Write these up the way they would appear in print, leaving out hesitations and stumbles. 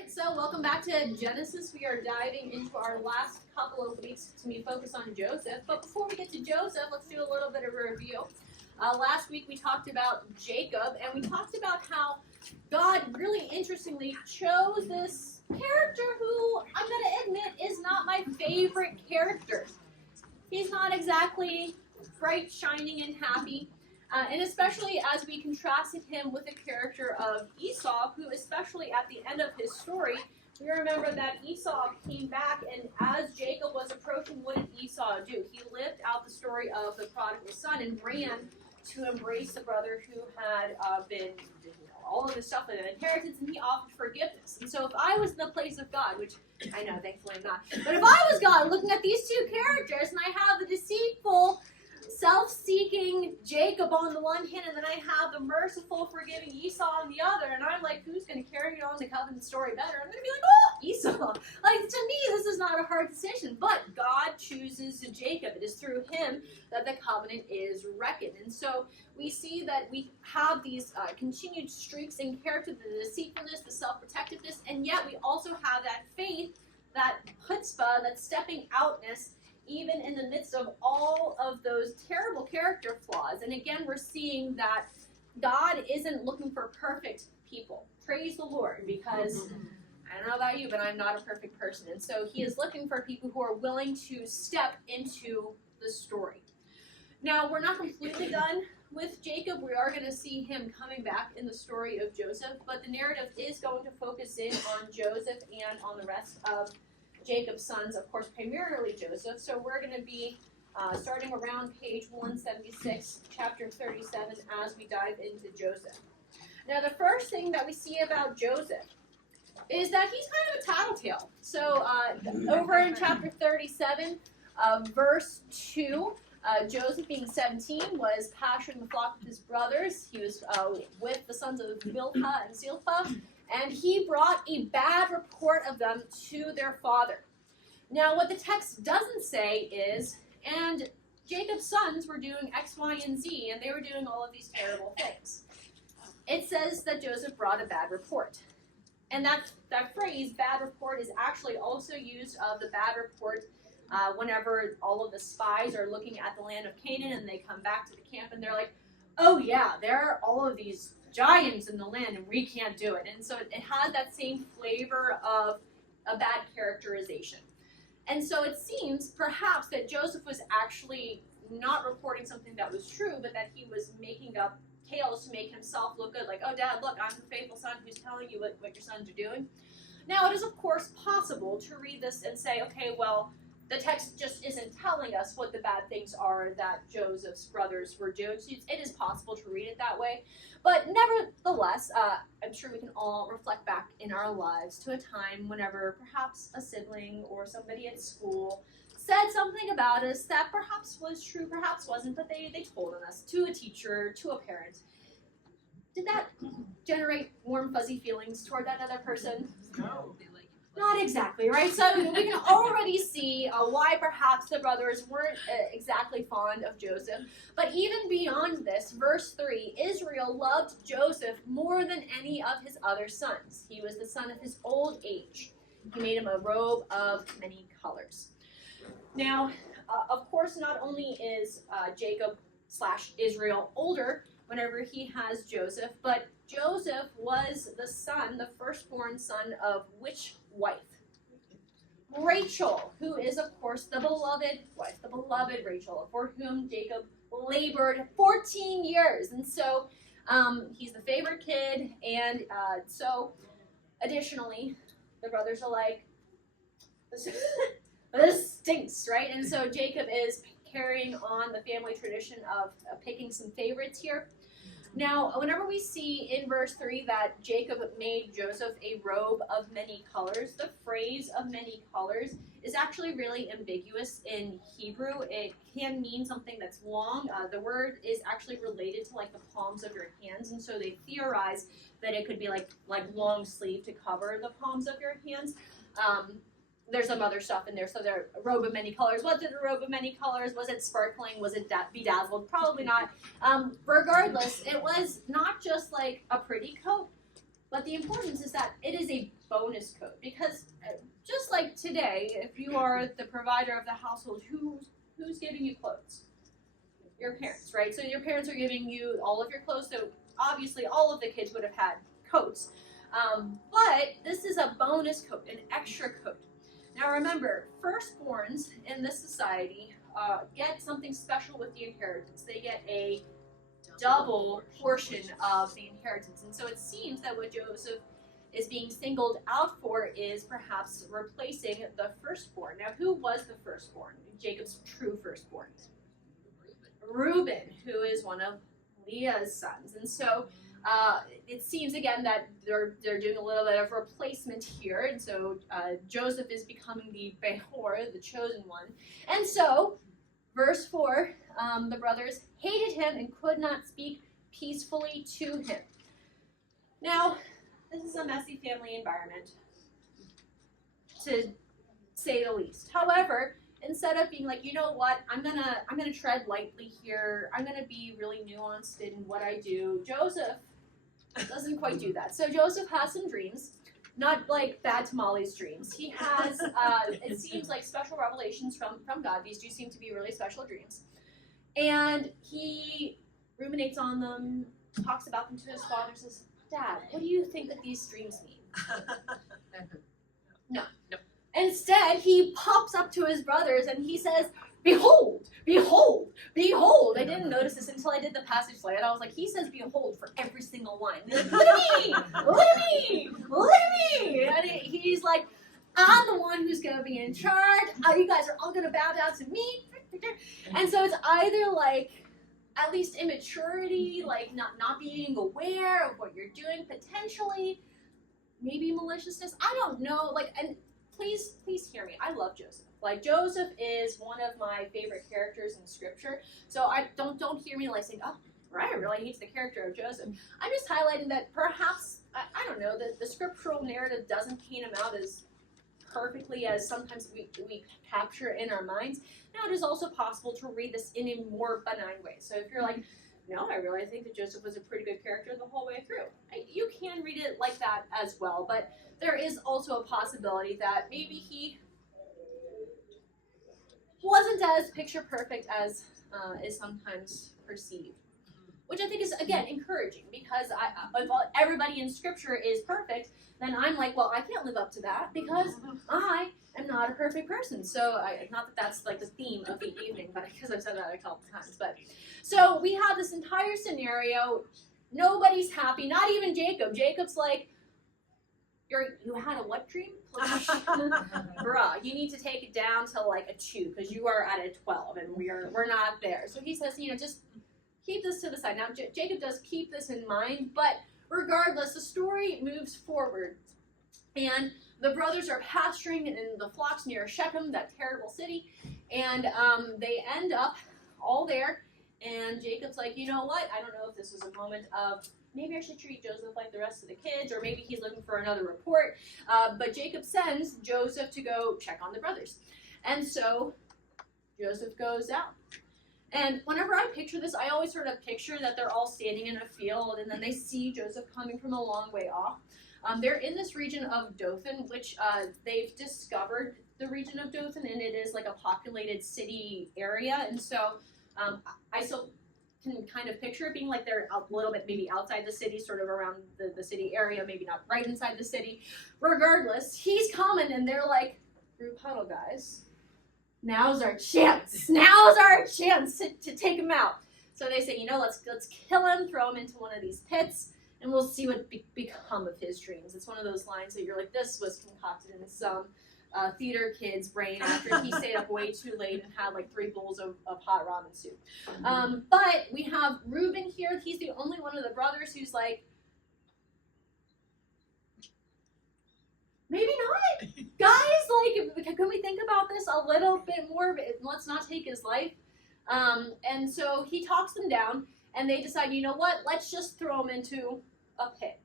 Alright, so welcome back to Genesis. We are diving into our last couple of weeks to be focused on Joseph. But before we get to Joseph, let's do a little bit of a review. Last week we talked about Jacob, and we talked about how God really interestingly chose this character who, I'm going to admit, is not my favorite character. He's not exactly bright, shining, and happy. And especially as we contrasted him with the character of Esau, who especially at the end of his story, we remember that Esau came back, and as Jacob was approaching, what did Esau do? He lived out the story of the prodigal son and ran to embrace the brother who had been all of this stuff with an inheritance, and he offered forgiveness. And so if I was in the place of God, which I know thankfully I'm not, but if I was God looking at these two characters, and I have the deceitful, self-seeking Jacob on the one hand, and then I have the merciful, forgiving Esau on the other, and I'm like, who's going to carry on the covenant story better? I'm going to be like, oh, Esau. Like, to me, this is not a hard decision, but God chooses Jacob. It is through him that the covenant is reckoned. And so we see that we have these continued streaks in character, the deceitfulness, the self-protectiveness, and yet we also have that faith, that chutzpah, that stepping outness, even in the midst of all of those terrible character flaws. And again, we're seeing that God isn't looking for perfect people. Praise the Lord, because I don't know about you, but I'm not a perfect person. And so he is looking for people who are willing to step into the story. Now, we're not completely done with Jacob. We are going to see him coming back in the story of Joseph, but the narrative is going to focus in on Joseph and on the rest of Jacob's sons, of course, primarily Joseph. So we're going to be starting around page 176, chapter 37, as we dive into Joseph. Now, the first thing that we see about Joseph is that he's kind of a tattletale. So over in chapter 37, verse 2, Joseph, being 17, was pasturing the flock with his brothers. He was with the sons of Bilhah and Zilpah, and he brought a bad report of them to their father. Now, what the text doesn't say is, and Jacob's sons were doing X, Y, and Z, and they were doing all of these terrible things. It says that Joseph brought a bad report. And that phrase, bad report, is actually also used of the bad report whenever all of the spies are looking at the land of Canaan, and they come back to the camp, and they're like, oh yeah, there are all of these giants in the land, and we can't do it. And so it has that same flavor of a bad characterization. And so it seems perhaps that Joseph was actually not reporting something that was true, but that he was making up tales to make himself look good. Like, oh, Dad, look, I'm the faithful son who's telling you what your sons are doing. Now, it is, of course, possible to read this and say, okay, well, the text just isn't telling us what the bad things are that Joseph's brothers were doing. So it is possible to read it that way. But nevertheless, I'm sure we can all reflect back in our lives to a time whenever perhaps a sibling or somebody at school said something about us that perhaps was true, perhaps wasn't, but they told on us, to a teacher, to a parent. Did that generate warm, fuzzy feelings toward that other person? No. Not exactly, right? So we can already see why perhaps the brothers weren't exactly fond of Joseph. But even beyond this, verse 3, Israel loved Joseph more than any of his other sons. He was the son of his old age. He made him a robe of many colors. Now, of course, not only is Jacob/Israel older whenever he has Joseph, but Joseph was the son, the firstborn son of which wife? Rachel, who is, of course, the beloved wife, the beloved Rachel, for whom Jacob labored 14 years. And so he's the favorite kid, and so additionally, the brothers are like, this stinks, right? And so Jacob is carrying on the family tradition of picking some favorites here. Now, whenever we see in verse 3 that Jacob made Joseph a robe of many colors, the phrase of many colors is actually really ambiguous in Hebrew. It can mean something that's long. The word is actually related to like the palms of your hands, and so they theorize that it could be like long sleeve to cover the palms of your hands. There's some other stuff in there. So there, a robe of many colors. Was it a robe of many colors? Was it sparkling? Was it bedazzled? Probably not. Regardless, it was not just like a pretty coat, But the importance is that it is a bonus code, because just like today, if you are the provider of the household, who's giving you clothes? Your parents, right? So your parents are giving you all of your clothes, so obviously all of the kids would have had coats. But this is a bonus coat, an extra coat. Now remember, firstborns in this society get something special with the inheritance. They get a double portion of the inheritance. And so it seems that what Joseph is being singled out for is perhaps replacing the firstborn. Now, who was the firstborn? Jacob's true firstborn? Reuben, who is one of Leah's sons. And so it seems again that they're doing a little bit of replacement here, and so Joseph is becoming the Behor, the chosen one. And so, verse 4, the brothers hated him and could not speak peacefully to him. Now, this is a messy family environment, to say the least. However, instead of being like, you know what, I'm gonna tread lightly here, I'm gonna be really nuanced in what I do, Joseph doesn't quite do that. So Joseph has some dreams, not like bad tamales dreams. He has, it seems like special revelations from God. These do seem to be really special dreams. And he ruminates on them, talks about them to his father, says, Dad, what do you think that these dreams mean? No. Instead, he pops up to his brothers and he says, behold, behold, behold. I didn't notice this until I did the passage slide. I was like, he says behold for every single line. Like, look at me, look at me, look at me. And he's like, I'm the one who's going to be in charge. You guys are all going to bow down to me. And so it's either like, at least immaturity, like not being aware of what you're doing, potentially, maybe maliciousness. I don't know. Like, and please hear me. I love Joseph. Like, Joseph is one of my favorite characters in Scripture. So I don't hear me like saying, oh, Mariah really hates the character of Joseph. I'm just highlighting that perhaps, I don't know, that the scriptural narrative doesn't paint him out as perfectly as sometimes we capture in our minds. Now, it is also possible to read this in a more benign way. So if you're like, no, I really think that Joseph was a pretty good character the whole way through, you can read it like that as well. But there is also a possibility that maybe he wasn't as picture perfect as is sometimes perceived. Which I think is, again, encouraging, because if everybody in Scripture is perfect, then I'm like, well, I can't live up to that because I am not a perfect person. So, not that that's like the theme of the evening, but because I've said that a couple times. But so we have this entire scenario. Nobody's happy, not even Jacob. Jacob's like, you had a what dream? Bruh, you need to take it down to like a 2 because you are at a 12 and we're not there. So he says, just keep this to the side. Now, Jacob does keep this in mind, but regardless, the story moves forward. And the brothers are pasturing in the flocks near Shechem, that terrible city, and they end up all there. And Jacob's like, you know what? I don't know if this was a moment of, maybe I should treat Joseph like the rest of the kids, or maybe he's looking for another report. But Jacob sends Joseph to go check on the brothers. And so Joseph goes out. And whenever I picture this, I always sort of picture that they're all standing in a field, and then they see Joseph coming from a long way off. They're in this region of Dothan, which they've discovered the region of Dothan, and it is like a populated city area. And so I still can kind of picture it being like they're a little bit maybe outside the city, sort of around the city area, maybe not right inside the city. Regardless, he's coming, and they're like, group huddle, guys. Now's our chance. Now's our chance to take him out. So they say, let's kill him, throw him into one of these pits, and we'll see what become of his dreams. It's one of those lines that you're like, this was concocted in some theater kid's brain after he stayed up way too late and had like 3 bowls of hot ramen soup. But we have Reuben here. He's the only one of the brothers who's like, maybe not. Guys, like, can we think about this a little bit more? Let's not take his life. And so he talks them down, and they decide, you know what? Let's just throw him into a pit.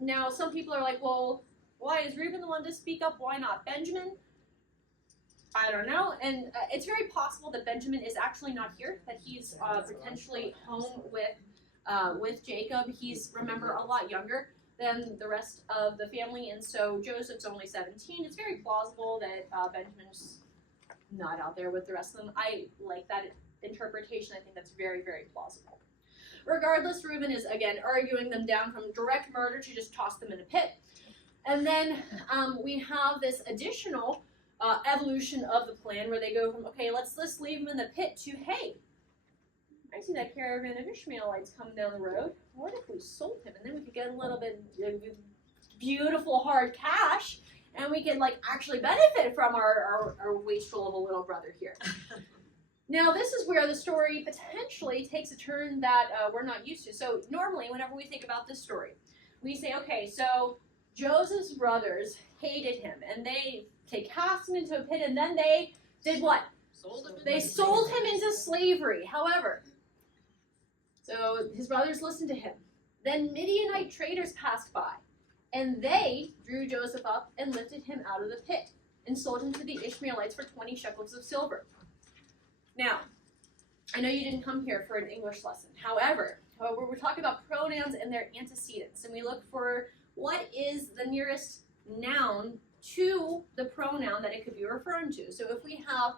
Now, some people are like, well, why is Reuben the one to speak up? Why not Benjamin? I don't know. And it's very possible that Benjamin is actually not here, that he's potentially home with Jacob. He's, remember, a lot younger than the rest of the family, and so Joseph's only 17. It's very plausible that Benjamin's not out there with the rest of them. I like that interpretation. I think that's very, very plausible. Regardless, Reuben is, again, arguing them down from direct murder to just toss them in a pit. And then we have this additional evolution of the plan where they go from, okay, let's leave them in the pit to, hey, I see that caravan of Ishmaelites coming down the road. What if we sold him? And then we could get a little bit of beautiful hard cash, and we could like actually benefit from our wastrel of a little brother here. Now, this is where the story potentially takes a turn that we're not used to. So normally, whenever we think about this story, we say, okay, so Joseph's brothers hated him, and they cast him into a pit, and then they did what? They sold him into slavery. However, so his brothers listened to him. Then Midianite traders passed by, and they drew Joseph up and lifted him out of the pit and sold him to the Ishmaelites for 20 shekels of silver. Now, I know you didn't come here for an English lesson. However, we're talking about pronouns and their antecedents, and we look for what is the nearest noun to the pronoun that it could be referring to. So if we have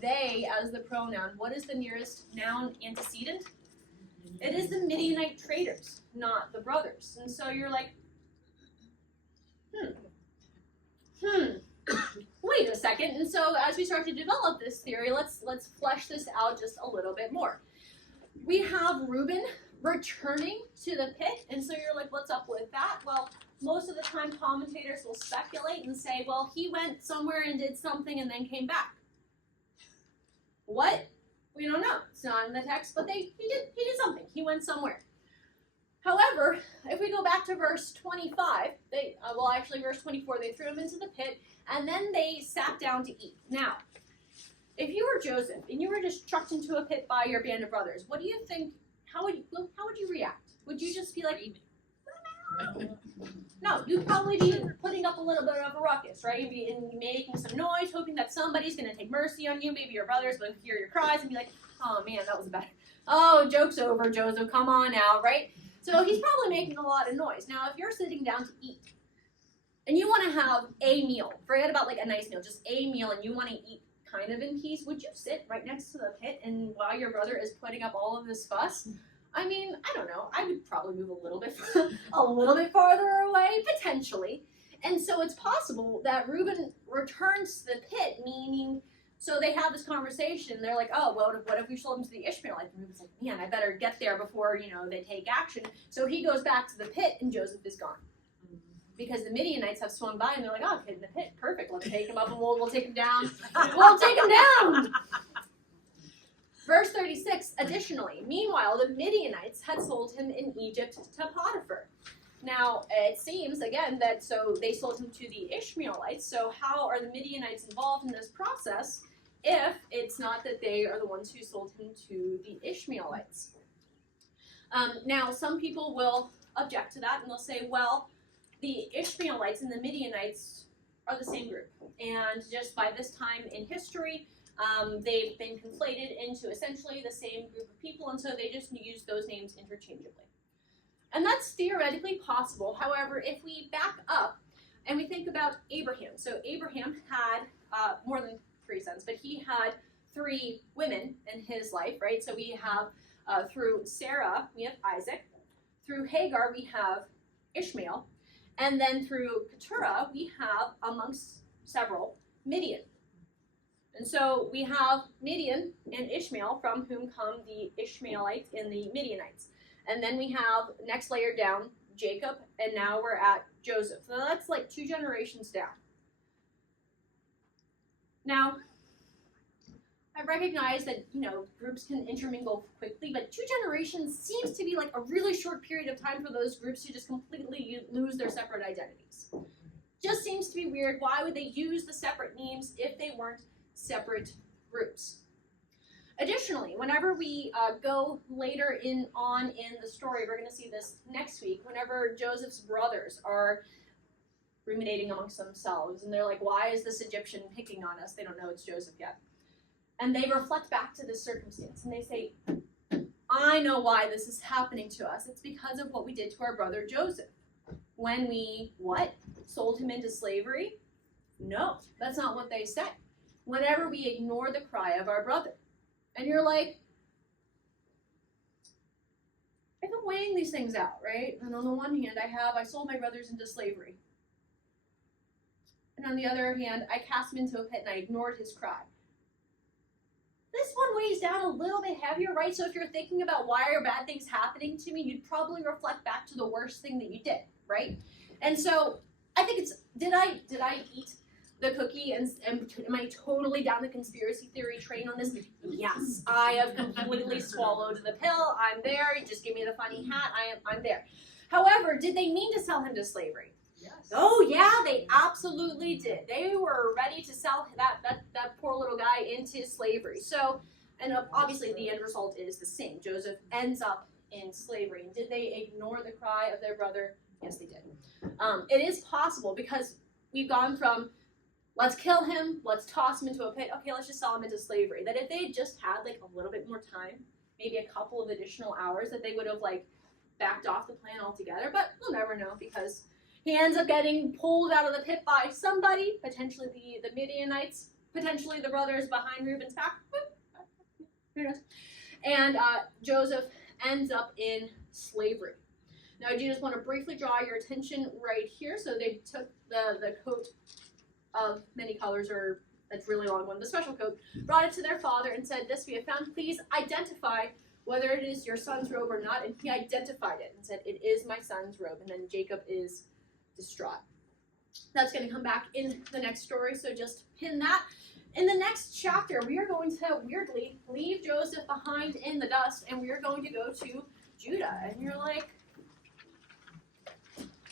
they as the pronoun, what is the nearest noun antecedent? It is the Midianite traders, not the brothers. And so you're like, wait a second. And so as we start to develop this theory, let's flesh this out just a little bit more. We have Reuben returning to the pit, and so you're like, what's up with that? Well, most of the time commentators will speculate and say, well, he went somewhere and did something and then came back. What? We don't know. It's not in the text, but he did something. He went somewhere. However, if we go back to verse 25, verse 24, they threw him into the pit, and then they sat down to eat. Now, if you were Joseph and you were just chucked into a pit by your band of brothers, what do you think? How would you react? Would you just be like, no, you'd probably be putting up a little bit of a ruckus, right? You'd be making some noise, hoping that somebody's going to take mercy on you. Maybe your brothers will hear your cries and be like, oh man, that was bad. Oh, joke's over, Joseph, come on out, right? So he's probably making a lot of noise. Now, if you're sitting down to eat, and you want to have a meal, forget about like a nice meal, just a meal, and you want to eat kind of in peace, would you sit right next to the pit and while your brother is putting up all of this fuss? I mean, I don't know. I would probably move a little bit farther away, potentially. And so it's possible that Reuben returns to the pit, meaning, so they have this conversation. They're like, oh, well, what if we sold him to the Ishmaelites? And Reuben's like, man, I better get there before, they take action. So he goes back to the pit, and Joseph is gone. Because the Midianites have swung by, and they're like, oh, kid in the pit, perfect. Let's take him up, and we'll take him down. We'll take him down! Verse 36, additionally, meanwhile, the Midianites had sold him in Egypt to Potiphar. Now, it seems, again, that so they sold him to the Ishmaelites. So how are the Midianites involved in this process if it's not that they are the ones who sold him to the Ishmaelites? Now, some people will object to that, and they'll say, well, the Ishmaelites and the Midianites are the same group. And just by this time in history, they've been conflated into essentially the same group of people, and so they just use those names interchangeably. And that's theoretically possible. However, if we back up and we think about Abraham, so Abraham had more than 3 sons, but he had 3 women in his life, right? So we have through Sarah, we have Isaac. Through Hagar, we have Ishmael. And then through Keturah, we have, amongst several, Midian. And so we have Midian and Ishmael, from whom come the Ishmaelites and the Midianites. And then we have, next layer down, Jacob, and now we're at Joseph. So that's like 2 generations down. Now, I recognize that, groups can intermingle quickly, but 2 generations seems to be like a really short period of time for those groups to just completely lose their separate identities. Just seems to be weird. Why would they use the separate names if they weren't separate groups? Additionally, whenever we go later on in the story, we're going to see this next week, whenever Joseph's brothers are ruminating amongst themselves, and they're like, why is this Egyptian picking on us? They don't know it's Joseph yet. And they reflect back to this circumstance, and they say, I know why this is happening to us. It's because of what we did to our brother Joseph. when we, what? Sold him into slavery? No, that's not what they say. Whenever we ignore the cry of our brother. And you're like, I've been weighing these things out, right? And on the one hand, I sold my brothers into slavery. And on the other hand, I cast him into a pit and I ignored his cry. This one weighs down a little bit heavier, right? So if you're thinking about why are bad things happening to me, you'd probably reflect back to the worst thing that you did, right? And so I think it's, did I eat the cookie and am I totally down the conspiracy theory train on this? Yes, I have completely swallowed the pill. I'm there. Just give me the funny hat. I'm there. However, did they mean to sell him to slavery? Yes. Oh yeah, they absolutely did. They were ready to sell that poor little guy into slavery. So, and obviously the end result is the same. Joseph ends up in slavery. Did they ignore the cry of their brother? Yes, they did. It is possible because we've gone from let's kill him, let's toss him into a pit, okay, let's just sell him into slavery. That if they had just had like a little bit more time, maybe a couple of additional hours, that they would have like backed off the plan altogether. But we'll never know because he ends up getting pulled out of the pit by somebody, potentially the Midianites, potentially the brothers behind Reuben's back. Who knows? And Joseph ends up in slavery. Now I do just want to briefly draw your attention right here. So they took the coat of many colors, or that's really long one, the special coat, brought it to their father and said, "This we have found. Please identify whether it is your son's robe or not." And he identified it and said, "It is my son's robe." And then Jacob is distraught. That's going to come back in the next story, so just pin that. In the next chapter, we are going to weirdly leave Joseph behind in the dust, and we are going to go to Judah. And you're like,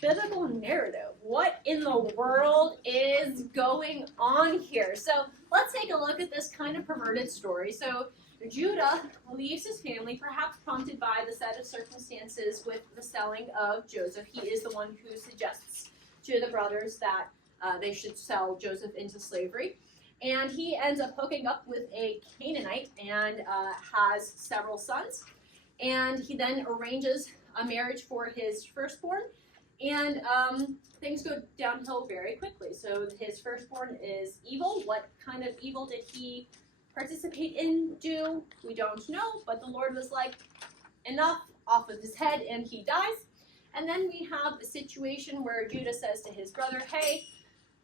biblical narrative. What in the world is going on here? So let's take a look at this kind of perverted story. So Judah leaves his family, perhaps prompted by the set of circumstances with the selling of Joseph. He is the one who suggests to the brothers that they should sell Joseph into slavery. And he ends up hooking up with a Canaanite and has several sons. And he then arranges a marriage for his firstborn. And things go downhill very quickly. So his firstborn is evil. What kind of evil did he participate in, do? We don't know, but the Lord was like, enough, off with his head, and he dies. And then we have a situation where Judah says to his brother, hey,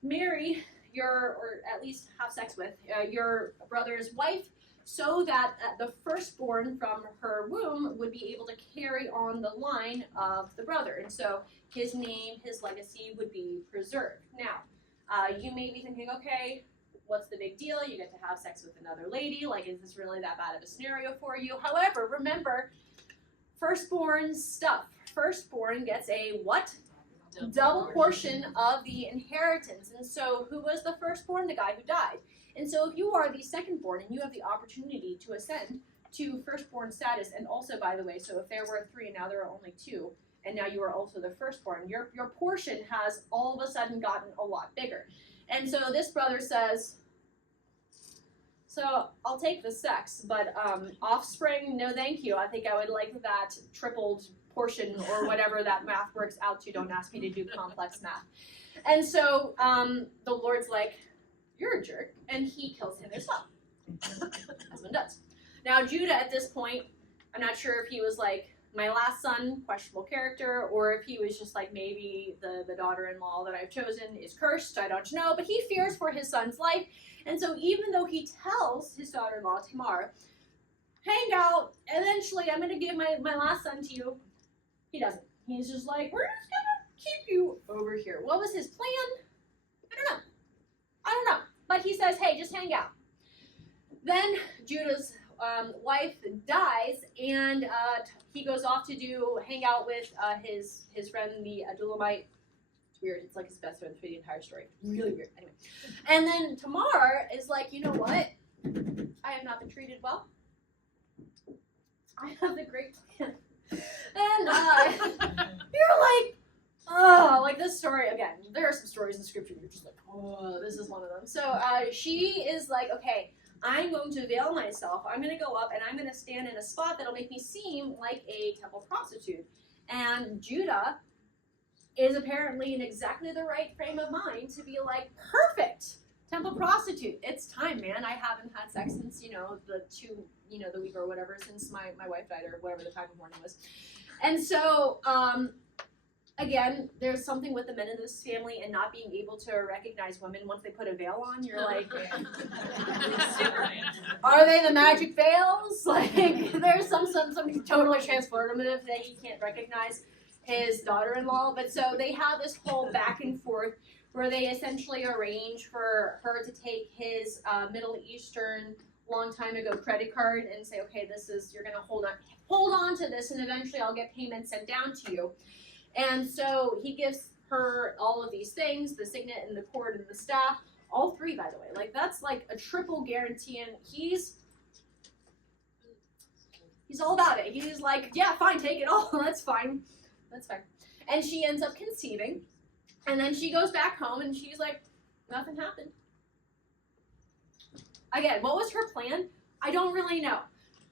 marry or at least have sex with your brother's wife, so that the firstborn from her womb would be able to carry on the line of the brother. And so his name, his legacy would be preserved. Now, you may be thinking, okay, what's the big deal? You get to have sex with another lady. Like, is this really that bad of a scenario for you? However, remember, firstborn stuff. Firstborn gets a what? Double portion of the inheritance. And so who was the firstborn? The guy who died. And so if you are the secondborn and you have the opportunity to ascend to firstborn status, and also, by the way, so if there were 3 and now there are only 2, and now you are also the firstborn, your portion has all of a sudden gotten a lot bigger. And so this brother says, so I'll take the sex, but offspring, no thank you. I think I would like that tripled portion or whatever that math works out to. Don't ask me to do complex math. And so the Lord's like, you're a jerk, and he kills him as well. As one does. Now Judah at this point, I'm not sure if he was like, my last son, questionable character, or if he was just like, maybe the daughter-in-law that I've chosen is cursed, I don't know, but he fears for his son's life. And so even though he tells his daughter-in-law, Tamar, hang out, eventually I'm going to give my last son to you, he doesn't. He's just like, we're just going to keep you over here. What was his plan? I don't know. But he says, hey, just hang out. Then Judah's wife dies, and he goes off to hang out with his friend, the Adulamite. It's weird. It's like his best friend for the entire story. Really weird. Anyway. And then Tamar is like, you know what? I have not been treated well. I have the great plan. And you're like, oh, like this story, again, there are some stories in scripture you're just like, oh, this is one of them. So she is like, okay, I'm going to veil myself. I'm going to go up and I'm going to stand in a spot that'll make me seem like a temple prostitute. And Judah is apparently in exactly the right frame of mind to be like, perfect, temple prostitute. It's time, man. I haven't had sex since, the week or whatever, since my wife died or whatever the time of mourning was. And so, again, there's something with the men in this family and not being able to recognize women once they put a veil on. You're like, are they the magic veils? Like, there's some totally transformative that he can't recognize his daughter-in-law. But so they have this whole back and forth where they essentially arrange for her to take his Middle Eastern long time ago credit card and say, okay, you're gonna hold on to this, and eventually I'll get payments sent down to you. And so he gives her all of these things, the signet and the cord and the staff, all three, by the way. Like, that's like a triple guarantee, and he's all about it. He's like, yeah, fine, take it all. That's fine. And she ends up conceiving, and then she goes back home, and she's like, nothing happened. Again, what was her plan? I don't really know.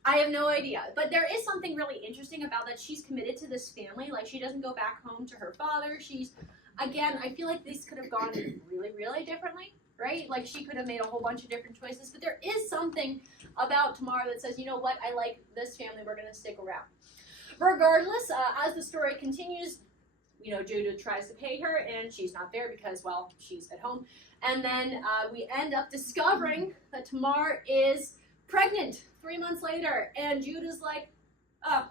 I have no idea. But there is something really interesting about that. She's committed to this family. Like, she doesn't go back home to her father. Again, I feel like this could have gone really, really differently, right? Like, she could have made a whole bunch of different choices. But there is something about Tamar that says, you know what? I like this family. We're going to stick around. Regardless, as the story continues, Judah tries to pay her, and she's not there because, well, she's at home. And then we end up discovering that Tamar is pregnant 3 months later, and Judah's like, oh,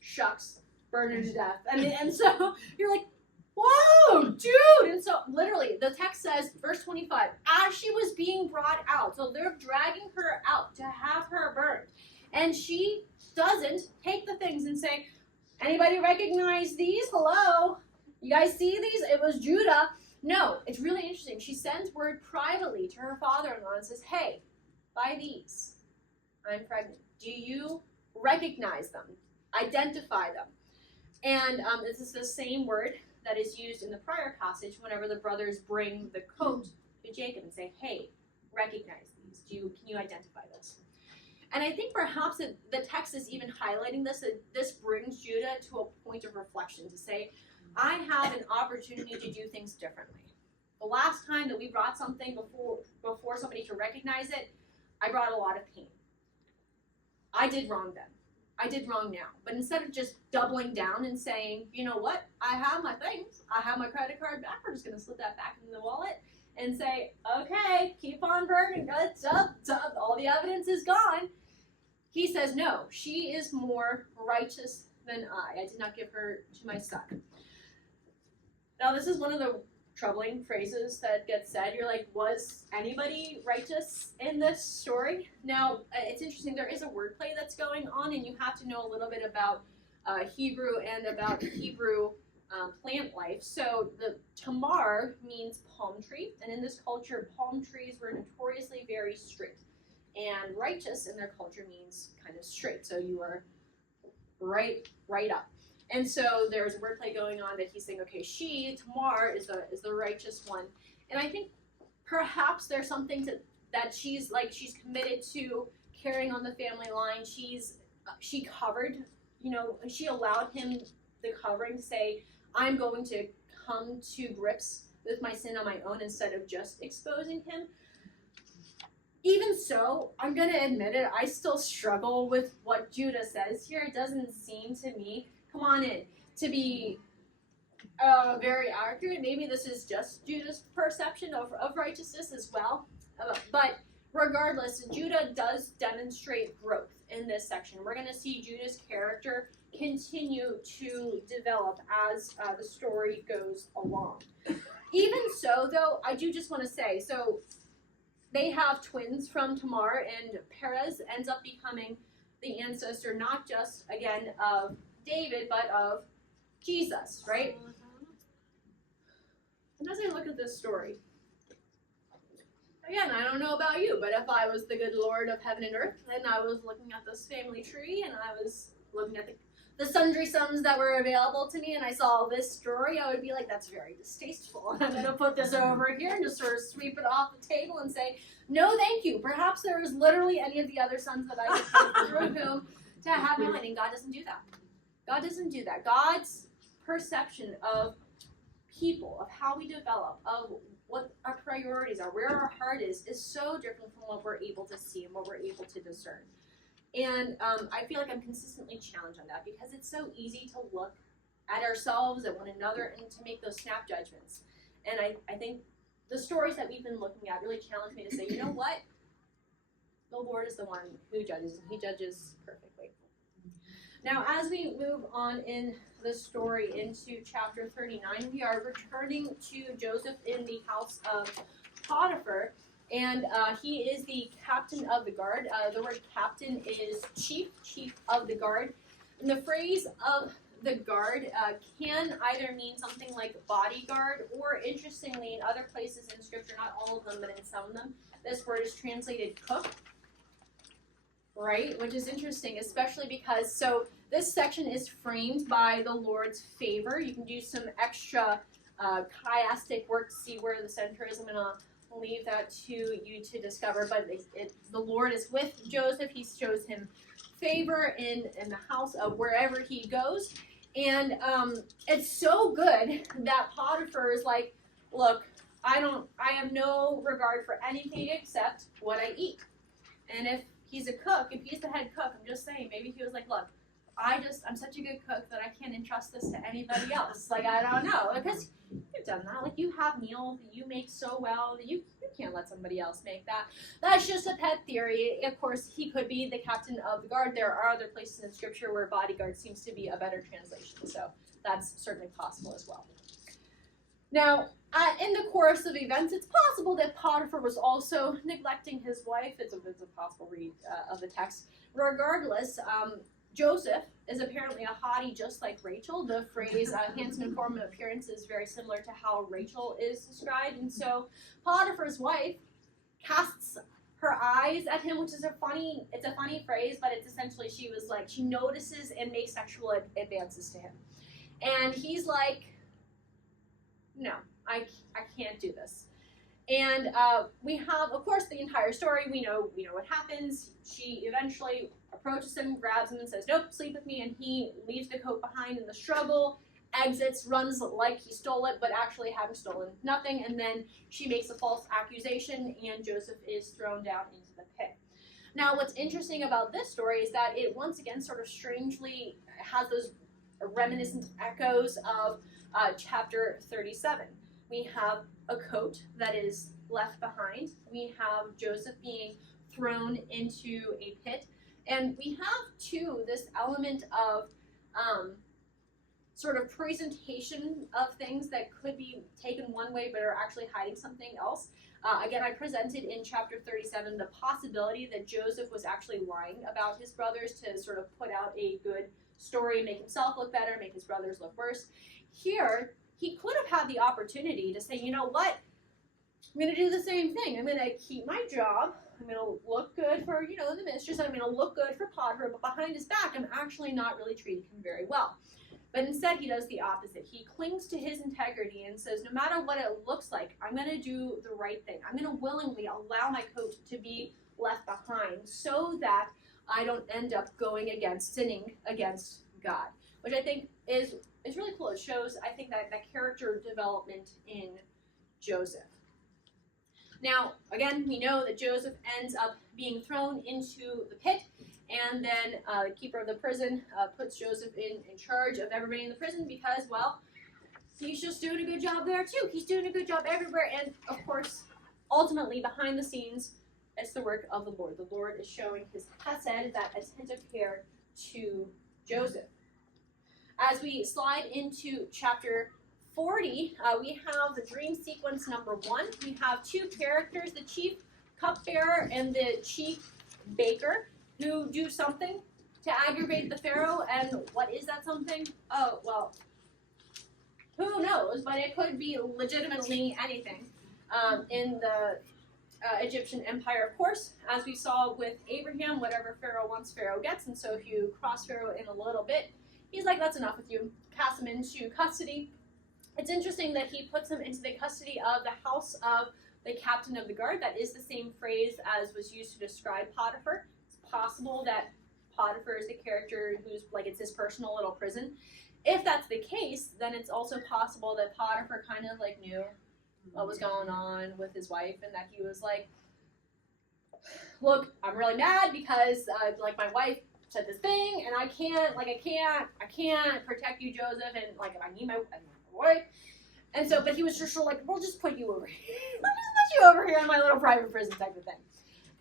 shucks, burn her to death. And so you're like, whoa, dude! And so literally, the text says, verse 25, as she was being brought out, so they're dragging her out to have her burned, and she doesn't take the things and say, anybody recognize these? Hello? You guys see these? It was Judah. No, it's really interesting. She sends word privately to her father-in-law and says, hey, buy these. I'm pregnant. Do you recognize them? Identify them. And this is the same word that is used in the prior passage whenever the brothers bring the coat to Jacob and say, hey, recognize these. Can you identify this? And I think perhaps the text is even highlighting this, that this brings Judah to a point of reflection to say, I have an opportunity to do things differently. The last time that we brought something before somebody to recognize it, I brought a lot of pain. I did wrong then. I did wrong now. But instead of just doubling down and saying, you know what, I have my things, I have my credit card back, we're just going to slip that back in the wallet and say, okay, keep on burning, all the evidence is gone. He says, no, she is more righteous than I. I did not give her to my son. Now, this is one of the troubling phrases that gets said. You're like, was anybody righteous in this story? Now, it's interesting. There is a wordplay that's going on, and you have to know a little bit about Hebrew and about Hebrew plant life. So the Tamar means palm tree, and in this culture, palm trees were notoriously very straight. And righteous in their culture means kind of straight. So you are right up. And so there's wordplay going on that he's saying, okay, Tamar, is the righteous one. And I think perhaps there's something that she's committed to carrying on the family line. She covered, she allowed him the covering to say, I'm going to come to grips with my sin on my own instead of just exposing him. Even so, I'm going to admit it, I still struggle with what Judah says here. It doesn't seem to me, come on in, to be very accurate. Maybe this is just Judah's perception of righteousness as well. But regardless, Judah does demonstrate growth in this section. We're going to see Judah's character continue to develop as the story goes along. Even so, though, I do just want to say, so they have twins from Tamar, and Perez ends up becoming the ancestor not just, again, of David, but of Jesus, right? And as I look at this story, again, I don't know about you, but if I was the good Lord of heaven and earth, and I was looking at this family tree, and I was looking at the sundry sums that were available to me, and I saw this story, I would be like, that's very distasteful. And I'm going to put this over here and just sort of sweep it off the table and say, no, thank you. Perhaps there is literally any of the other sons that I could take through whom to have my line. And God doesn't do that. God doesn't do that. God's perception of people, of how we develop, of what our priorities are, where our heart is so different from what we're able to see and what we're able to discern. And I feel like I'm consistently challenged on that because it's so easy to look at ourselves, at one another, and to make those snap judgments. And I think the stories that we've been looking at really challenge me to say, you know what? The Lord is the one who judges, and he judges perfectly. Now, as we move on in the story into chapter 39, we are returning to Joseph in the house of Potiphar, and he is the captain of the guard. The word captain is chief of the guard. And the phrase of the guard can either mean something like bodyguard, or interestingly, in other places in Scripture, not all of them, but in some of them, this word is translated cook. Right, which is interesting, especially because, so this section is framed by the Lord's favor. You can do some extra chiastic work to see where the center is. I'm going to leave that to you to discover, but the Lord is with Joseph. He shows him favor in the house of wherever he goes, and it's so good that Potiphar is like, look, I have no regard for anything except what I eat. And if he's a cook, if he's the head cook, I'm just saying, maybe he was like, look, I'm such a good cook that I can't entrust this to anybody else. Like, I don't know. Because you've done that. Like, you have meals that you make so well that you can't let somebody else make that. That's just a pet theory. Of course, he could be the captain of the guard. There are other places in Scripture where bodyguard seems to be a better translation. So that's certainly possible as well. Now, in the course of events, it's possible that Potiphar was also neglecting his wife. It's a possible read of the text. Regardless, Joseph is apparently a hottie just like Rachel. The phrase handsome in form and appearance is very similar to how Rachel is described. And so Potiphar's wife casts her eyes at him, which is a funny phrase, but it's essentially she notices and makes sexual advances to him. And he's like, no, I can't do this. And we have, of course, the entire story. We know what happens. She eventually approaches him, grabs him, and says, nope, sleep with me. And he leaves the coat behind in the struggle, exits, runs like he stole it, but actually having stolen nothing. And then she makes a false accusation, and Joseph is thrown down into the pit. Now, what's interesting about this story is that it once again sort of strangely has those reminiscent echoes of chapter 37. We have a coat that is left behind. We have Joseph being thrown into a pit. And we have, too, this element of sort of presentation of things that could be taken one way but are actually hiding something else. Again, I presented in chapter 37 the possibility that Joseph was actually lying about his brothers to sort of put out a good story, make himself look better, make his brothers look worse. Here, he could have had the opportunity to say, you know what, I'm going to do the same thing. I'm going to keep my job. I'm going to look good for, the mistress, and I'm going to look good for Potiphar, but behind his back, I'm actually not really treating him very well. But instead, he does the opposite. He clings to his integrity and says, no matter what it looks like, I'm going to do the right thing. I'm going to willingly allow my coat to be left behind so that I don't end up sinning against God, which I think is really cool. It shows, I think, that character development in Joseph. Now, again, we know that Joseph ends up being thrown into the pit, and then the keeper of the prison puts Joseph in charge of everybody in the prison because, well, he's just doing a good job there too. He's doing a good job everywhere, and of course, ultimately, behind the scenes, it's the work of the Lord. The Lord is showing his chesed, that attentive care to Joseph. As we slide into chapter 40, we have the dream sequence number 1. We have two characters, the chief cupbearer and the chief baker, who do something to aggravate the Pharaoh. And what is that something? Oh, well, who knows? But it could be legitimately anything in the Egyptian empire, of course. As we saw with Abraham, whatever Pharaoh wants, Pharaoh gets. And so if you cross Pharaoh in a little bit, he's like, that's enough with you. Cast him into custody. It's interesting that he puts him into the custody of the house of the captain of the guard. That is the same phrase as was used to describe Potiphar. It's possible that Potiphar is the character who's like, it's his personal little prison. if that's the case, then it's also possible that Potiphar kind of like knew what was going on with his wife, and that he was like, look, I'm really mad because like my wife said this thing, and I can't protect you, Joseph, and like I need my wife. And so, but he was just sort of like, we'll just put you over here. We'll just put you over here in my little private prison type of thing.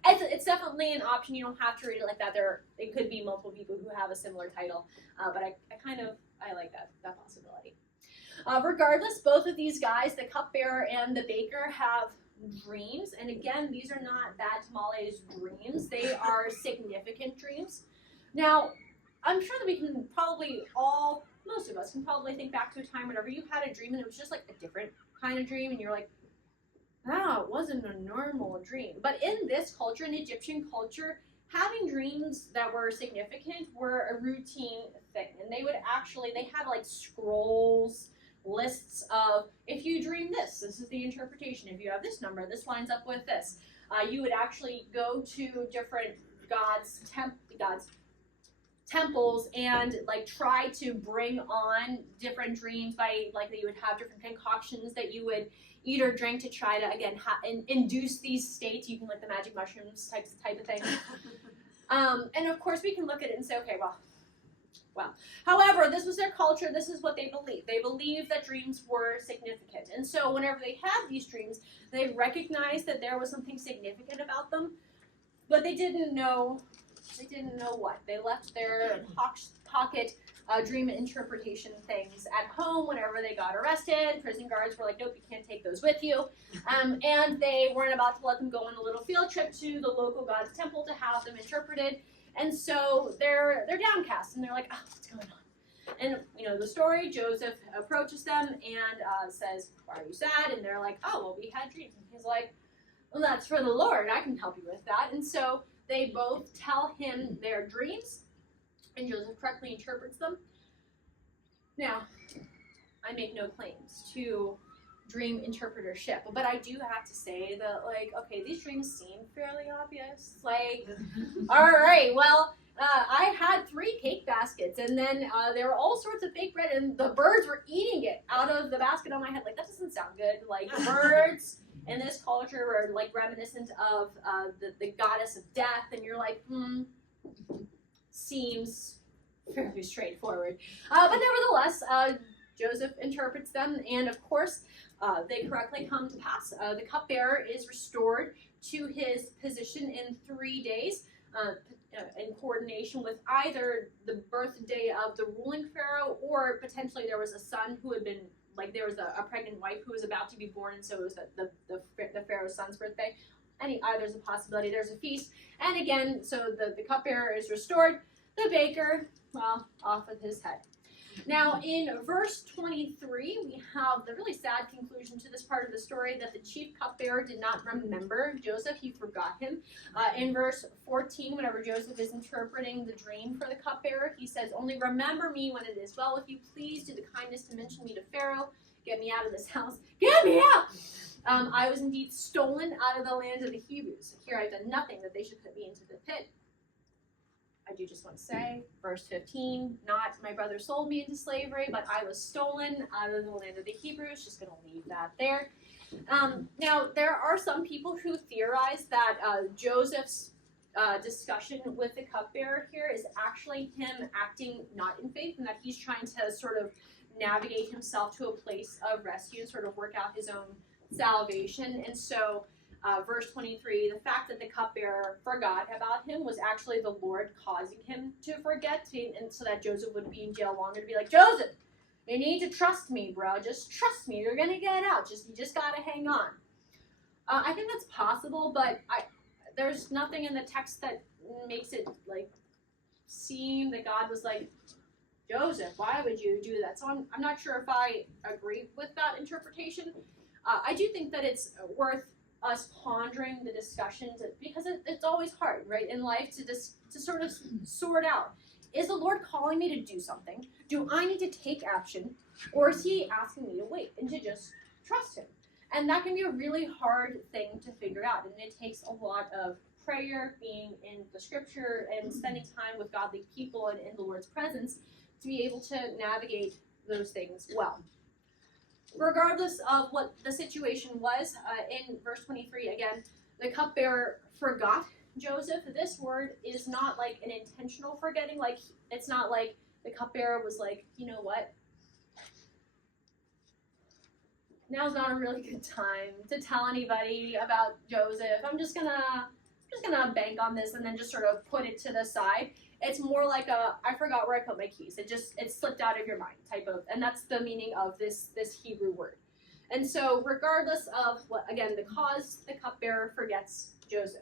It's definitely an option. You don't have to read it like that. It could be multiple people who have a similar title, but I like that possibility. Regardless, both of these guys, the cupbearer and the baker, have dreams. And again, these are not bad tamales dreams. They are significant dreams. Now, I'm sure that we can probably most of us can probably think back to a time whenever you had a dream and it was just like a different kind of dream, and you're like, wow, it wasn't a normal dream. But in this culture, in Egyptian culture, having dreams that were significant were a routine thing. And they had like scrolls, lists of, if you dream this is the interpretation. If you have this number, this lines up with this. You would actually go to different gods' temples and like try to bring on different dreams by like that you would have different concoctions that you would eat or drink to try to again induce these states using like the magic mushrooms type of thing. And of course we can look at it and say, okay, well. However, this was their culture. This is what they believed. They believed that dreams were significant, and so whenever they had these dreams, they recognized that there was something significant about them, but they didn't know. They didn't know what. They left their pocket dream interpretation things at home whenever they got arrested. Prison guards were like, nope, you can't take those with you. And they weren't about to let them go on a little field trip to the local god's temple to have them interpreted. And so they're downcast, and they're like, oh, what's going on? And you know the story, Joseph approaches them and says, why are you sad? And they're like, oh, well, we had dreams. And he's like, well, that's for the Lord. I can help you with that. And so they both tell him their dreams, and Joseph correctly interprets them. Now, I make no claims to dream interpretership, but I do have to say that, like, okay, these dreams seem fairly obvious. Like, all right, well, I had 3 cake baskets, and then there were all sorts of fake bread, and the birds were eating it out of the basket on my head. Like, that doesn't sound good. Like, birds in this culture were like reminiscent of the goddess of death, and you're like, seems fairly straightforward. But nevertheless, Joseph interprets them, and of course, they correctly come to pass. The cupbearer is restored to his position in 3 days, in coordination with either the birthday of the ruling pharaoh, or potentially there was a son who had been, like there was a pregnant wife who was about to be born, and so it was the pharaoh's son's birthday. There's a possibility, there's a feast. And again, so the cupbearer is restored. The baker, well, off with his head. Now, in verse 23, we have the really sad conclusion to this part of the story, that the chief cupbearer did not remember Joseph. He forgot him. In verse 14, whenever Joseph is interpreting the dream for the cupbearer, he says, only remember me when it is well with you. Please do the kindness to mention me to Pharaoh. Get me out of this house. Get me out! I was indeed stolen out of the land of the Hebrews. Here I've done nothing that they should put me into the pit. I do just want to say, verse 15, not my brother sold me into slavery, but I was stolen out of the land of the Hebrews. Just going to leave that there. Now, there are some people who theorize that Joseph's discussion with the cupbearer here is actually him acting not in faith, and that he's trying to sort of navigate himself to a place of rescue and sort of work out his own salvation. And so verse 23, the fact that the cupbearer forgot about him was actually the Lord causing him to forget, and so that Joseph would be in jail longer, to be like, Joseph, you need to trust me, bro. Just trust me. You're going to get out. You just got to hang on. I think that's possible, but there's nothing in the text that makes it like seem that God was like, Joseph, why would you do that? So I'm not sure if I agree with that interpretation. I do think that it's worth us pondering the discussions, because it's always hard, right, in life to sort of sort out, is the Lord calling me to do something? Do I need to take action, or is he asking me to wait and to just trust him? And that can be a really hard thing to figure out, and it takes a lot of prayer, being in the scripture, and spending time with godly people and in the Lord's presence to be able to navigate those things well. Regardless of what the situation was, in verse 23, again, the cupbearer forgot Joseph. This word is not like an intentional forgetting. Like, it's not like the cupbearer was like, you know what? Now's not a really good time to tell anybody about Joseph. I'm just gonna bank on this and then just sort of put it to the side. It's more like a, I forgot where I put my keys. It slipped out of your mind type of, and that's the meaning of this Hebrew word. And so regardless of what, again, the cause, the cupbearer forgets Joseph.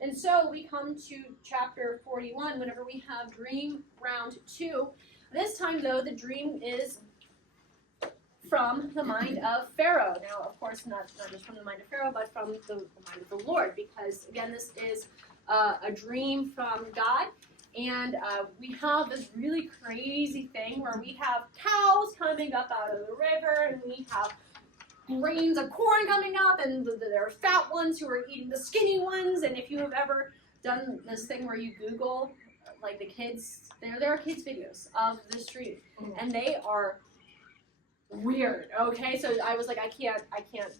And so we come to chapter 41 whenever we have dream round 2. This time though, the dream is from the mind of Pharaoh. Now, of course, not just from the mind of Pharaoh, but from the mind of the Lord, because again, this is a dream from God. And we have this really crazy thing where we have cows coming up out of the river, and we have grains of corn coming up, and there are fat ones who are eating the skinny ones. And if you have ever done this thing where you Google, like the kids, there are kids videos of this dream, and they are weird. Okay, so I was like, I can't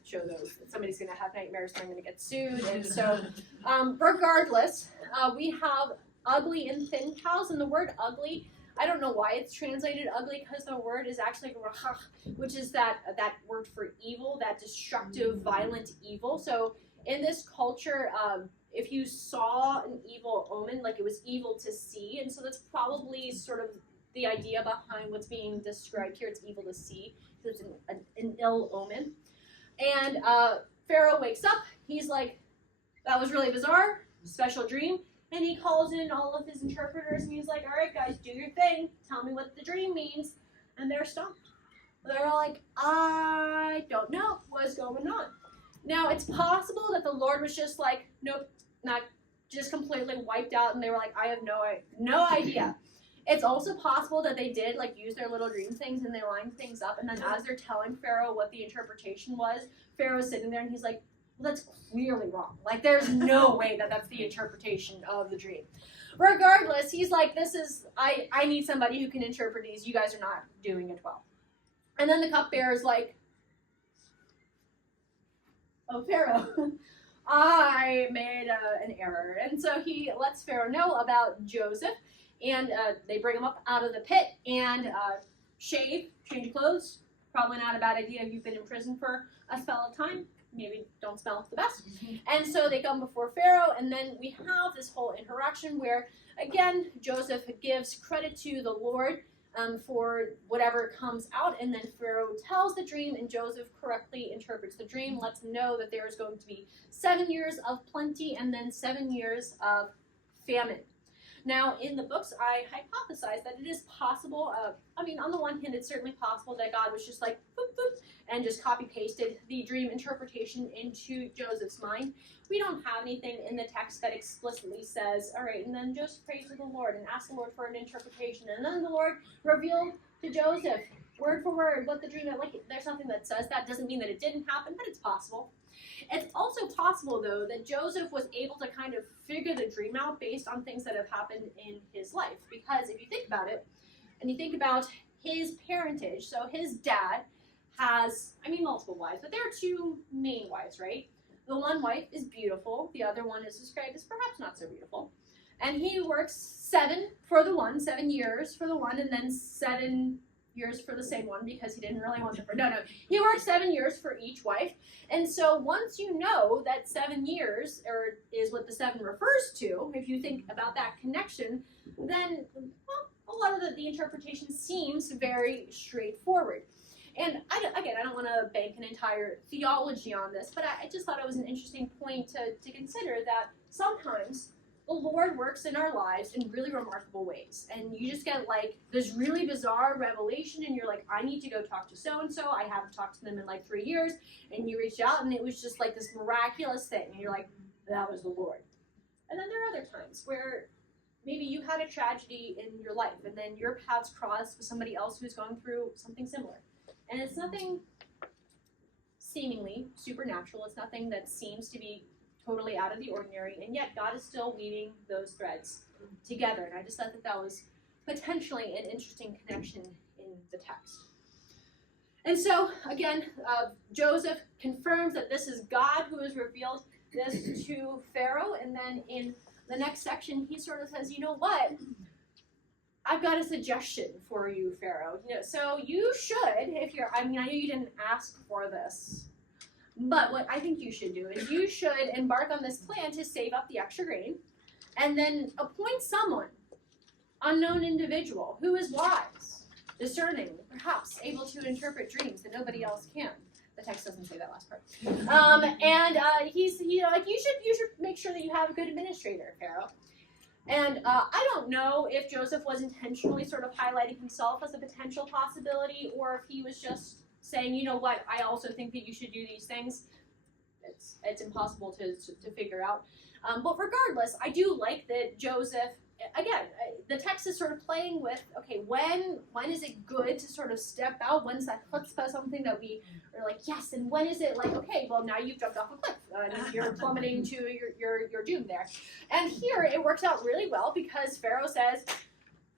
show those. Somebody's gonna have nightmares, and I'm gonna get sued. And so, regardless, we have ugly and thin cows, and the word ugly, I don't know why it's translated ugly, because the word is actually rahach, which is that word for evil, that destructive, violent evil. So in this culture, if you saw an evil omen, like it was evil to see, and so that's probably sort of the idea behind what's being described here. It's evil to see, because it's an ill omen. And Pharaoh wakes up. He's like, that was really bizarre, special dream. And he calls in all of his interpreters, and he's like, all right, guys, do your thing. Tell me what the dream means. And they're stumped. They're all like, I don't know what's going on. Now, it's possible that the Lord was just like, nope, not just completely wiped out, and they were like, I have no idea. It's also possible that they did like use their little dream things and they lined things up, and then as they're telling Pharaoh what the interpretation was, Pharaoh's sitting there and he's like, well, that's clearly wrong. Like, there's no way that that's the interpretation of the dream. Regardless, he's like, I need somebody who can interpret these. You guys are not doing it well. And then the cupbearer's like, oh, Pharaoh, I made an error. And so he lets Pharaoh know about Joseph, and they bring him up out of the pit and shave, change clothes. Probably not a bad idea if you've been in prison for a spell of time. Maybe don't smell the best. And so they come before Pharaoh, and then we have this whole interaction where, again, Joseph gives credit to the Lord for whatever comes out, and then Pharaoh tells the dream, and Joseph correctly interprets the dream, lets him know that there is going to be 7 years of plenty and then 7 years of famine. Now, in the books, I hypothesize that it is possible, on the one hand, it's certainly possible that God was just like, boop, boop, and just copy-pasted the dream interpretation into Joseph's mind. We don't have anything in the text that explicitly says, all right, and then Joseph prayed to the Lord and asked the Lord for an interpretation, and then the Lord revealed to Joseph, word for word, what the dream meant. Like, there's nothing that says that. Doesn't mean that it didn't happen, but it's possible. It's also possible, though, that Joseph was able to kind of figure the dream out based on things that have happened in his life. Because if you think about it, and you think about his parentage, so his dad has, multiple wives, but there are 2 main wives, right? The one wife is beautiful, the other one is described as perhaps not so beautiful. And he works 7 years for the one, and then 7 years for the same one because he didn't really want to. No, he worked 7 years for each wife. And so once you know that 7 years is what the 7 refers to, if you think about that connection, then, a lot of the interpretation seems very straightforward. And I don't want to bank an entire theology on this, but I just thought it was an interesting point to consider that sometimes the Lord works in our lives in really remarkable ways. And you just get like this really bizarre revelation, and you're like, I need to go talk to so-and-so. I haven't talked to them in like 3 years. And you reach out, and it was just like this miraculous thing. And you're like, that was the Lord. And then there are other times where maybe you had a tragedy in your life, and then your paths cross with somebody else who's going through something similar. And it's nothing seemingly supernatural. It's nothing that seems to be totally out of the ordinary, and yet God is still weaving those threads together. And I just thought that was potentially an interesting connection in the text. And so, again, Joseph confirms that this is God who has revealed this to Pharaoh. And then in the next section, he sort of says, you know what? I've got a suggestion for you, Pharaoh. So you should, I know you didn't ask for this, but what I think you should do is you should embark on this plan to save up the extra grain and then appoint someone, unknown individual, who is wise, discerning, perhaps able to interpret dreams that nobody else can. The text doesn't say that last part. He's, you should make sure that you have a good administrator, Pharaoh. And I don't know if Joseph was intentionally sort of highlighting himself as a potential possibility, or if he was just saying, you know what, I also think that you should do these things. It's impossible to figure out. But regardless, I do like that Joseph, again, the text is sort of playing with, okay, when is it good to sort of step out? When's that chutzpah, something that we are like, yes, and when is it like, okay, well, now you've jumped off a cliff, and you're plummeting to your doom there. And here, it works out really well because Pharaoh says,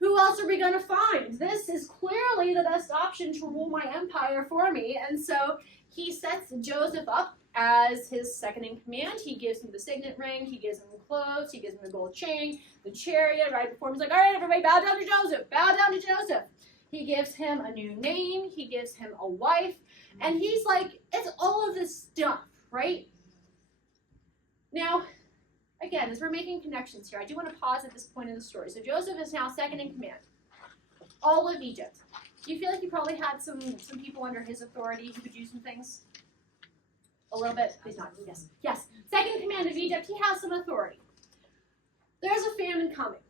who else are we going to find? This is clearly the best option to rule my empire for me. And so he sets Joseph up as his second in command. He gives him the signet ring, he gives him clothes, he gives him the gold chain, the chariot, right before him. He's like, all right, everybody, bow down to Joseph, bow down to Joseph. He gives him a new name, he gives him a wife, and he's like, it's all of this stuff, right? Now, again, as we're making connections here, I do want to pause at this point in the story. So Joseph is now second in command. All of Egypt. Do you feel like he probably had some people under his authority who could do some things? A little bit? Please not. Yes. Yes. Second in command of Egypt, he has some authority. There's a famine coming.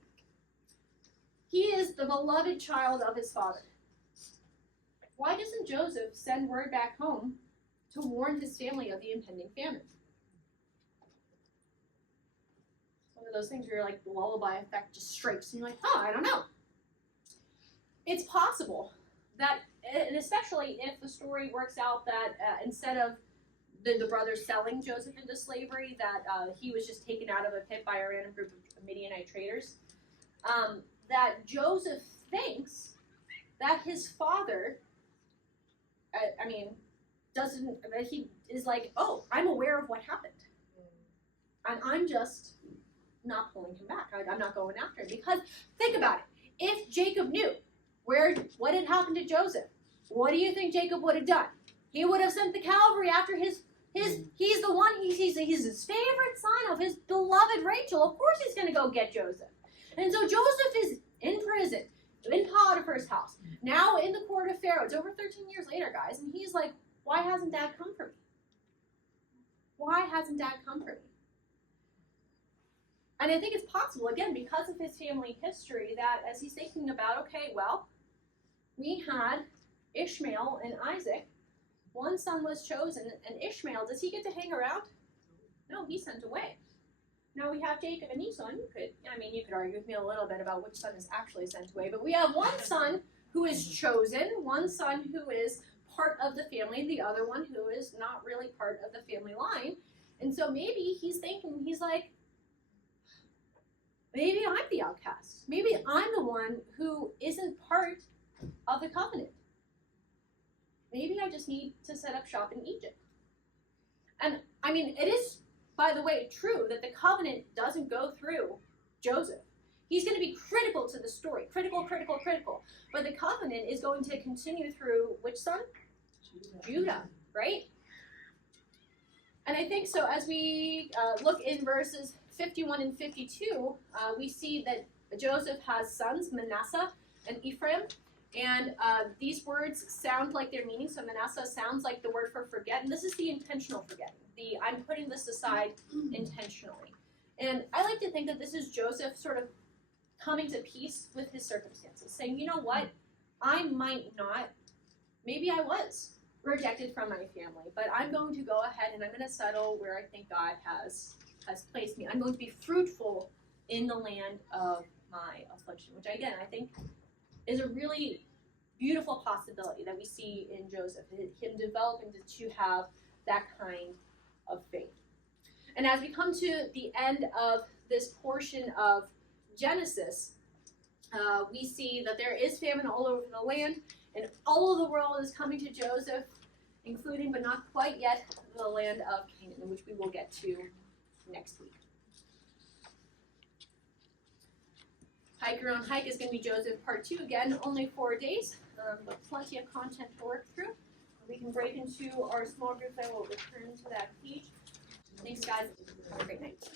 He is the beloved child of his father. Why doesn't Joseph send word back home to warn his family of the impending famine? One of those things where you're like, the lullaby effect just strikes, and you're like, I don't know. It's possible that, and especially if the story works out that instead of the brothers selling Joseph into slavery, that he was just taken out of a pit by a random group of Midianite traders, that Joseph thinks that his father, that he is like, oh, I'm aware of what happened. And I'm just not pulling him back. I'm not going after him. Because, think about it. If Jacob knew what had happened to Joseph, what do you think Jacob would have done? He would have sent the cavalry after he's the one, he's his favorite son of his beloved Rachel. Of course he's going to go get Joseph. And so Joseph is in prison, in Potiphar's house, now in the court of Pharaoh. It's over 13 years later, guys, and he's like, why hasn't Dad come for me? Why hasn't Dad come for me? And I think it's possible, again, because of his family history, that as he's thinking about, okay, well, we had Ishmael and Isaac. One son was chosen, and Ishmael, does he get to hang around? No, he's sent away. Now we have Jacob and Esau, and you could argue with me a little bit about which son is actually sent away, but we have one son who is chosen, one son who is part of the family, the other one who is not really part of the family line. And so maybe he's thinking, he's like, maybe I'm the outcast. Maybe I'm the one who isn't part of the covenant. Maybe I just need to set up shop in Egypt. And it is, by the way, true that the covenant doesn't go through Joseph. He's going to be critical to the story. Critical. But the covenant is going to continue through which son? Judah, right? And I think so as we look in verses 51 and 52, we see that Joseph has sons, Manasseh and Ephraim. And these words sound like their meaning. So Manasseh sounds like the word for forget. And this is the intentional forgetting. I'm putting this aside intentionally. And I like to think that this is Joseph sort of coming to peace with his circumstances. Saying, you know what? I might not, maybe I was rejected from my family. But I'm going to go ahead and I'm going to settle where I think God has placed me. I'm going to be fruitful in the land of my affliction. Which again, I think is a really beautiful possibility that we see in Joseph, him developing to have that kind of faith. And as we come to the end of this portion of Genesis, We see that there is famine all over the land, and all of the world is coming to Joseph, including but not quite yet the land of Canaan, which we will get to next week. Hike Your Own Hike is going to be Joseph Part 2 again, only 4 days, but plenty of content to work through. We can break into our small groups. I will return to that page. Thanks, guys. Have a great night.